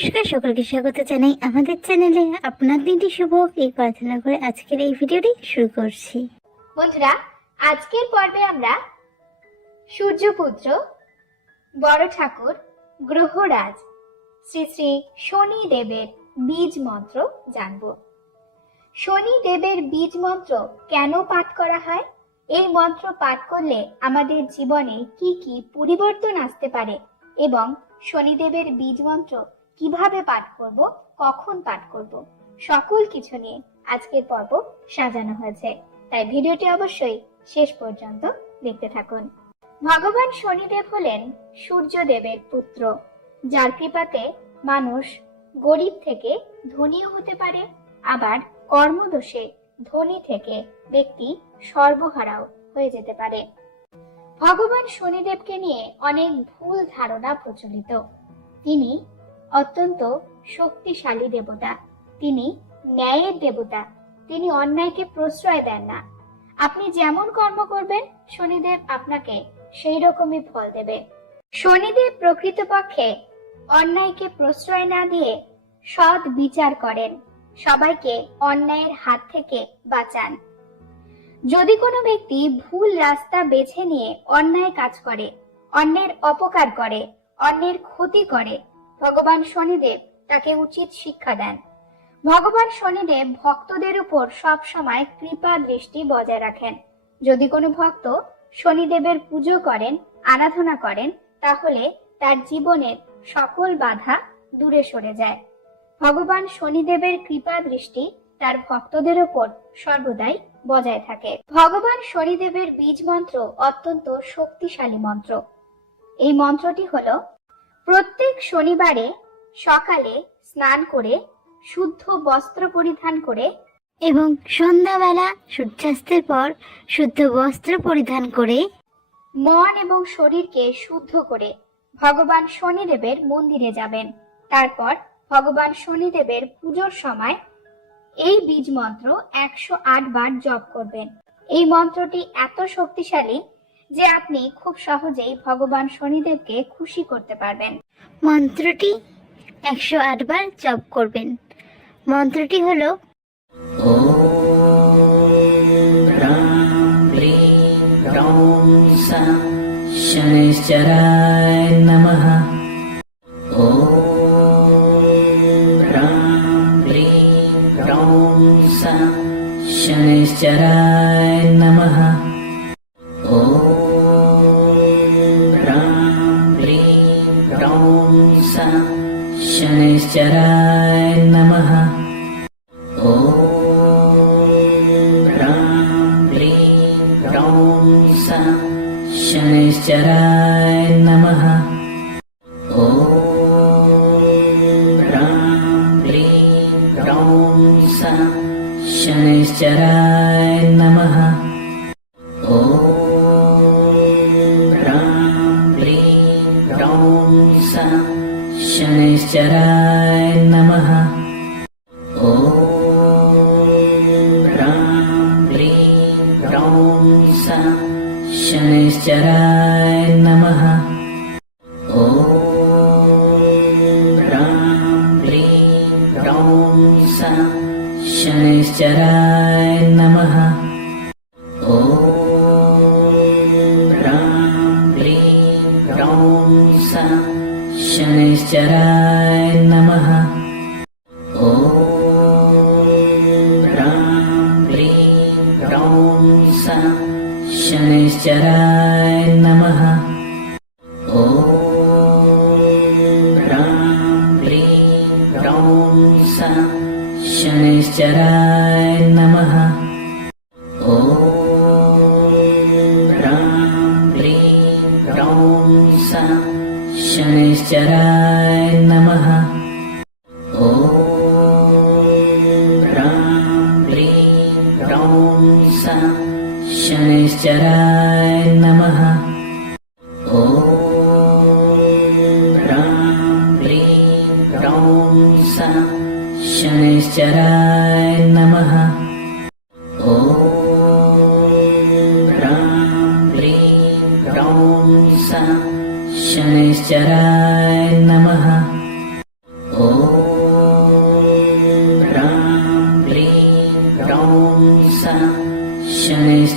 নমস্কার, সকলকে স্বাগত জানাই আমাদের চ্যানেলে। আপনার দিনটি শুভ এই প্রার্থনা করে আজকের এই ভিডিওটি শুরু করছি। বন্ধুরা, আজকের পর্বে আমরা সূর্যপুত্র, বড় ঠাকুর, গ্রহরাজ শ্রী শ্রী শনি দেবের বীজ মন্ত্র জানব। শনি দেবের বীজ মন্ত্র কেন পাঠ করা হয়, এই মন্ত্র পাঠ করলে আমাদের জীবনে কি কি পরিবর্তন আসতে পারে এবং শনিদেবের বীজ মন্ত্র কিভাবে পাঠ করব, কখন পাঠ করব, সকল কিছু নিয়ে আজকের পর্ব সাজানো হয়েছে। তাই ভিডিওটি অবশ্যই শেষ পর্যন্ত দেখতে থাকুন। ভগবান শনিদেব হলেন সূর্যদেবের পুত্র, যার কৃপাতে মানুষ গরিব থেকে ধনীও হতে পারে, আবার কর্মদোষে ধনী থেকে ব্যক্তি সর্বহারাও হয়ে যেতে পারে। ভগবান শনিদেবকে নিয়ে অনেক ভুল ধারণা প্রচলিত। তিনি অত্যন্ত শক্তিশালী দেবতা, তিনি ন্যায়ের দেবতা, তিনি অন্যায়কে প্রশ্রয় দেন না। আপনি যেমন কর্ম করবেন শনিদেব আপনাকে সেই রকমই ফল দেবে। শনিদেব প্রকৃতপক্ষে অন্যায়কে প্রশ্রয় না দিয়ে সৎ বিচার করেন, সবাইকে অন্যায়ের হাত থেকে বাঁচান। যদি কোনো ব্যক্তি ভুল রাস্তা বেছে নিয়ে অন্যায় কাজ করে, অন্যের অপকার করে, অন্যের ক্ষতি করে, ভগবান শনিদেব তাকে উচিত শিক্ষা দেন। ভগবান শনিদেব ভক্তদের উপর সব সময় কৃপা দৃষ্টি বজায় রাখেন। যদি কোনো ভক্ত শনিদেবের পুজো করেন, আরাধনা করেন, তাহলে তার জীবনের সকল বাধা দূরে সরে যায়। ভগবান শনিদেবের কৃপা দৃষ্টি তার ভক্তদের উপর সর্বদাই বজায় থাকে। ভগবান শনিদেবের বীজ মন্ত্র অত্যন্ত শক্তিশালী মন্ত্র। এই মন্ত্রটি হলো, প্রত্যেক শনিবারে সকালে স্নান করে শুদ্ধ বস্ত্র পরিধান করে এবং সন্ধ্যাবেলা সূর্যাস্তের পর শুদ্ধ বস্ত্র পরিধান করে মন এবং শরীরকে শুদ্ধ করে ভগবান শনিদেবের মন্দিরে যাবেন। তারপর ভগবান শনিদেবের পুজোর সময় এই বীজ মন্ত্র 108 বার জপ করবেন। এই মন্ত্রটি এত শক্তিশালী যে আপনি খুব সহজেই ভগবান শনিদেবকে খুশি করতে পারবেন। মন্ত্রটি 108 বার জপ করবেন। মন্ত্রটি হলো, ॐ ह्रां ह्रीं ह्रौं सा शनैश्चराय नमः। ॐ ह्रां ह्रीं ह्रौं सा शनैश्चराय नमः। ॐ ह्रां ह्रीं ह्रौं सा शनैश्चराय नमः। ॐ ह्रां ह्रीं ह्रौं सा शनैश्चराय नमः। ॐ ह्रां ह्रीं ह्रौं सा शनैश्चराय नमः। ॐ ह्रां ह्रीं ह्रौं सा शनैश्चराय नमः। ॐ ह्रां ह्रीं ह्रौं सा शनैश्चराय नमः। ॐ ह्रां ह्रीं ह्रौं सा शनैश्चराय नमः। ॐ ह्रां ह्रीं ह्रौं सा शनैश्चराय नमः। ॐ ह्रां ह्रीं ह्रौं सा शनैश्चराय नमः। ॐ ह्रां ह्रीं ह्रौं सा शनैश्चराय नमः। ॐ ह्रां ह्रीं ह्रौं सा शनैश्चराय नमः। ॐ ह्रां ह्रीं ह्रौं सा शनैश्चराय नमः। ॐ ह्रां ह्रीं ह्रौं सा शनैश्चराय नमः। ॐ ह्रां ह्रीं ह्रौं सा शनैश्चराय नमः। ॐ